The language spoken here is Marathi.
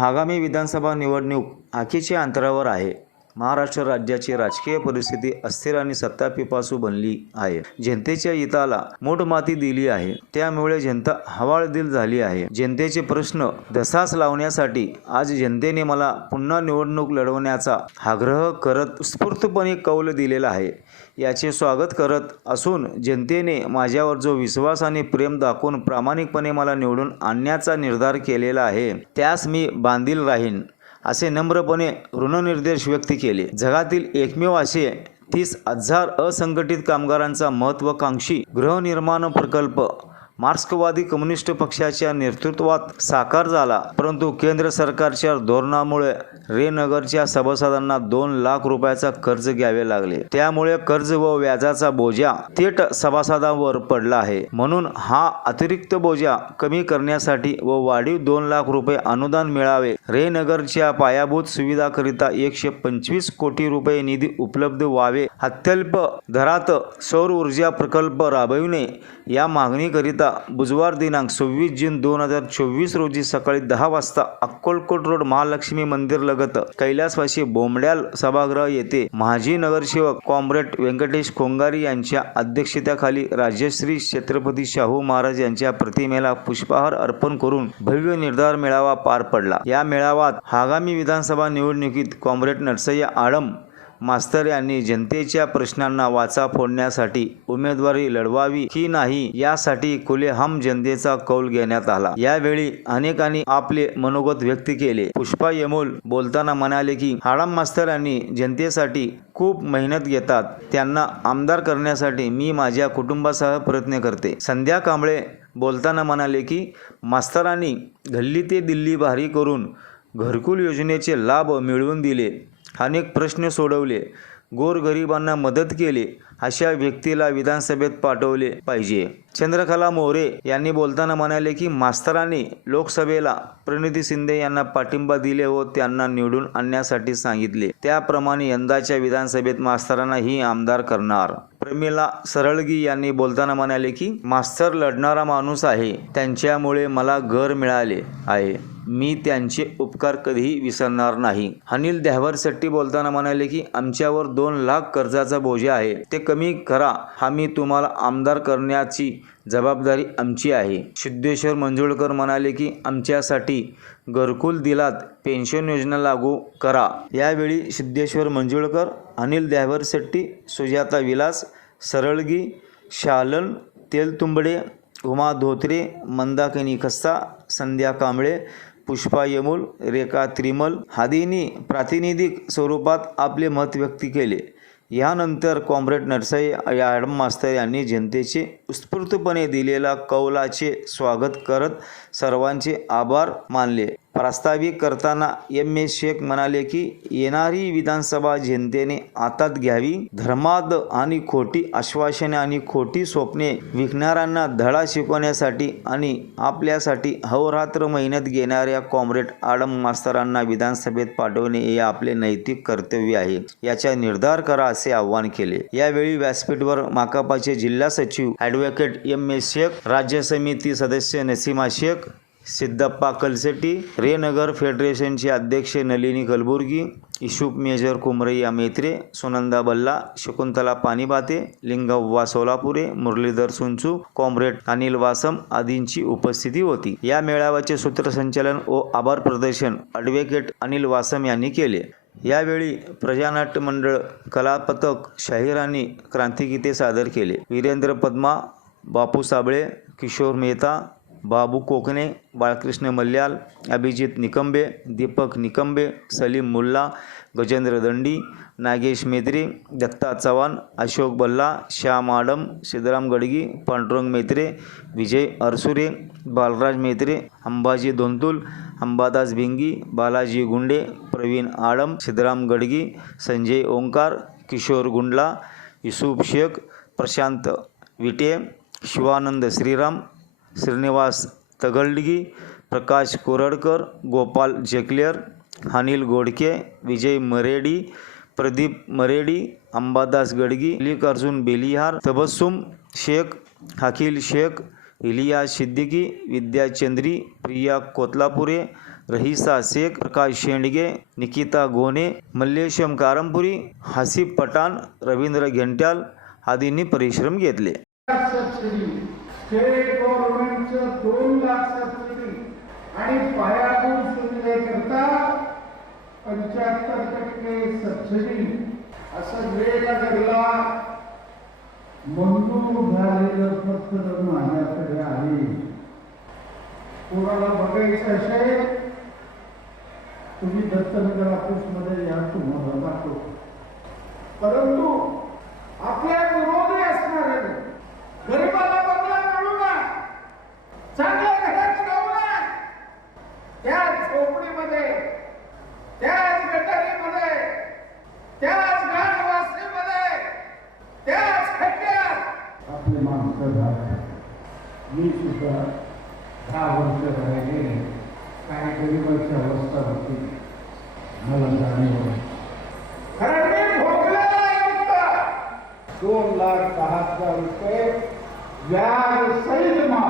आगामी विधानसभा निवडणूक आखीच्या अंतरावर आहे. महाराष्ट्र राज्याची राजकीय परिस्थिती अस्थिर आणि सत्तापिपासू बनली आहे. जनतेच्या हिताला मोठ माती दिली आहे. त्यामुळे जनता हवाळदिल झाली आहे. जनतेचे प्रश्न दसास लावण्यासाठी आज जनतेने मला पुन्हा निवडणूक लढवण्याचा आग्रह करत उत्स्फूर्तपणे कौल दिलेला आहे. याचे स्वागत करत असून जनतेने माझ्यावर जो विश्वास आणि प्रेम दाखवून प्रामाणिकपणे मला निवडून आणण्याचा निर्धार केलेला आहे त्यास मी बांधील राहीन असे नम्रपणे ऋणनिर्देश व्यक्त केले. जगातील एकमेव असे तीस हजार असंघटित कामगारांचा महत्त्वाकांक्षी गृहनिर्माण प्रकल्प मार्क्सवादी कम्युनिस्ट पक्षाच्या नेतृत्वात साकार झाला. परंतु केंद्र सरकारच्या धोरणामुळे रेनगरच्या सभासदांना दोन लाख रुपयाचा कर्ज घ्यावे लागले. त्यामुळे कर्ज व व्याजाचा बोजा थेट सभासदांवर पडला आहे. म्हणून हा अतिरिक्त बोजा कमी करण्यासाठी व वाढीव दोन लाख रुपये अनुदान मिळावे रेनगरच्या पायाभूत सुविधाकरिता एकशे पंचवीस कोटी रुपये निधी उपलब्ध व्हावे अत्यल्प दरात सौर ऊर्जा प्रकल्प राबविणे या मागणीकरिता बुधवार दिनांक सव्वीस जून दोन हजार चोवीस रोजी सकाळी दहा वाजता अक्कलकोट रोड महालक्ष्मी मंदिर लग लगत कैलासवाशी बोंबड्याल सभागृह येथे माजी नगरसेवक कॉम्रेड व्यंकटेश खोंगारी यांच्या अध्यक्षतेखाली राजश्री छत्रपती शाहू महाराज यांच्या प्रतिमेला पुष्पहार अर्पण करून भव्य निर्धार मेळावा पार पडला. या मेळाव्यात आगामी विधानसभा निवडणुकीत कॉम्रेड नरसय्या आडम मास्तर यांनी जनतेच्या प्रश्नांना वाचा फोडण्यासाठी उमेदवारी लढवावी की नाही यासाठी खुलेहाम जनतेचा कौल घेण्यात आला. यावेळी अनेकांनी आपले मनोगत व्यक्त केले. पुष्पा यमोल बोलताना म्हणाले की हाडाम मास्तर यांनी जनतेसाठी खूप मेहनत घेतात. त्यांना आमदार करण्यासाठी मी माझ्या कुटुंबासह प्रयत्न करते. संध्या कांबळे बोलताना म्हणाले की मास्तरांनी गल्ली ते दिल्ली भारी करून घरकुल योजनेचे लाभ मिळवून दिले. अनेक प्रश्न सोडवले. गोरगरिबांना मदत केली अशा व्यक्तीला विधानसभेत पाठवले पाहिजे. चंद्रकला मोरे यांनी बोलताना म्हणाले की मास्तरांनी लोकसभेला प्रणिती शिंदे यांना पाठिंबा दिले व त्यांना निवडून आणण्यासाठी सांगितले. त्याप्रमाणे यंदाच्या विधानसभेत मास्तरांना ही आमदार करणार. प्रमिला सरळगी यांनी बोलताना म्हणाले की मास्तर लढणारा माणूस आहे. त्यांच्यामुळे मला घर मिळाले आहे. मी त्यांचे उपकार कधीही विसरणार नाही. अनिल देहवरशेट्टी बोलताना म्हणाले की आमच्यावर दोन लाख कर्जाचा बोजा आहे. ते कमी करा. आम्ही तुम्हाला आमदार करण्याची जबाबदारी आमची आहे. सिद्धेश्वर मंजुळकर म्हणाले की आमच्यासाठी घरकुल दिलात. पेन्शन योजना लागू करा. यावेळी सिद्धेश्वर मंजुळकर अनिल देहवरशेट्टी सुजाता विलास सरळगी शालन तेलतुंबडे उमा धोत्रे मंदाकिनी खस्ता संध्या कांबळे पुष्पा यमुल रेखा त्रिमल आदींनी प्रातिनिधिक स्वरूपात आपले मत व्यक्त केले. यानंतर कॉम्रेड नरसाई याडम मास्तर यांनी जनतेचे उत्स्फूर्तपणे दिलेला कौलाचे स्वागत करत सर्वांचे आभार मानले. प्रास्ताविक करताना एम एस शेख म्हणाले की येणारी विधानसभा जनतेने आतात घ्यावी धर्माद आणि खोटी आश्वासने आणि खोटी स्वप्ने विकणाऱ्यांना धडा शिकवण्यासाठी आणि आपल्यासाठी अहोरात्र मेहनत घेणाऱ्या कॉम्रेड आडम मास्तरांना विधानसभेत पाठवणे हे आपले नैतिक कर्तव्य आहे. याचा निर्धार करा असे आवाहन केले. यावेळी व्यासपीठवर माकापाचे जिल्हा सचिव ॲडव्होकेट एम एस शेख राज्य समिती सदस्य नसीमा शेख सिद्धप्पा कलसेटी रेनगर फेडरेशनचे अध्यक्ष नलिनी कलबुर्गी इशूप मेजर कुमरैया मेत्रे सुनंदा बल्ला शकुंतला पाणीबाते लिंगव्वा सोलापुरे मुरलीधर सुंचू कॉम्रेड अनिल वासम आदींची उपस्थिती होती. या मेळाव्याचे सूत्रसंचालन व आभार प्रदर्शन ॲडव्होकेट अनिल वासम यांनी केले. यावेळी प्रजानाट्य मंडळ कलापथक शाहिरांनी क्रांतिगीते सादर केले. वीरेंद्र पद्मा बापू साबळे किशोर मेहता बाबू कोकणे बाळकृष्ण मल्याल अभिजित निकंबे दीपक निकंबे सलीम मुल्ला गजेंद्र दंडी नागेश मेत्रे दत्ता चव्हाण अशोक बल्ला श्याम आडम सिद्धराम गडगी पांडुरंग मेत्रे विजय अरसुरे बालराज मेत्रे अंबाजी दोंतुल अंबादास भिंगी बालाजी गुंडे प्रवीण आडम सिद्धराम गडगी संजय ओंकार किशोर गुंडला युसुफ शेख प्रशांत विटे शिवानंद श्रीराम श्रीनिवास तगलडगी प्रकाश कोरडकर गोपाल जेकलेर अनिल गोडके विजय मरेडी प्रदीप मरेडी अंबादास गडगी मल्लिकार्जुन बेलिहार तबस्सुम शेख हकील शेख इलिया सिद्दीकी विद्या चंद्री प्रिया कोतलापुरे रहिसा शेख प्रकाश शेंडगे निकिता गोने मल्लेशम कारंपुरी हसीब पठाण रवींद्र घेंट्याल आदींनी परिश्रम घेतले. स्टेट गव्हर्नमेंटचं दोन लाख सबसिडी आणि पायाभूत सुविधेकरता पंच्याहत्तर टक्के सबसिडी. असं वेगनगरला मंजूर झालेलं पत्र माझ्याकडे आहे. कोणाला बघायचं असेल तुम्ही दत्तनगर ऑफिसमध्ये या तुम्हाला दाखवतो. परंतु आपल्या मी सुद्धा दहा वर्ष घरा गेले काही गरीबाची अवस्था होती. मला जाणीव दोन लाख दहा हजार रुपये व्याज सहित मा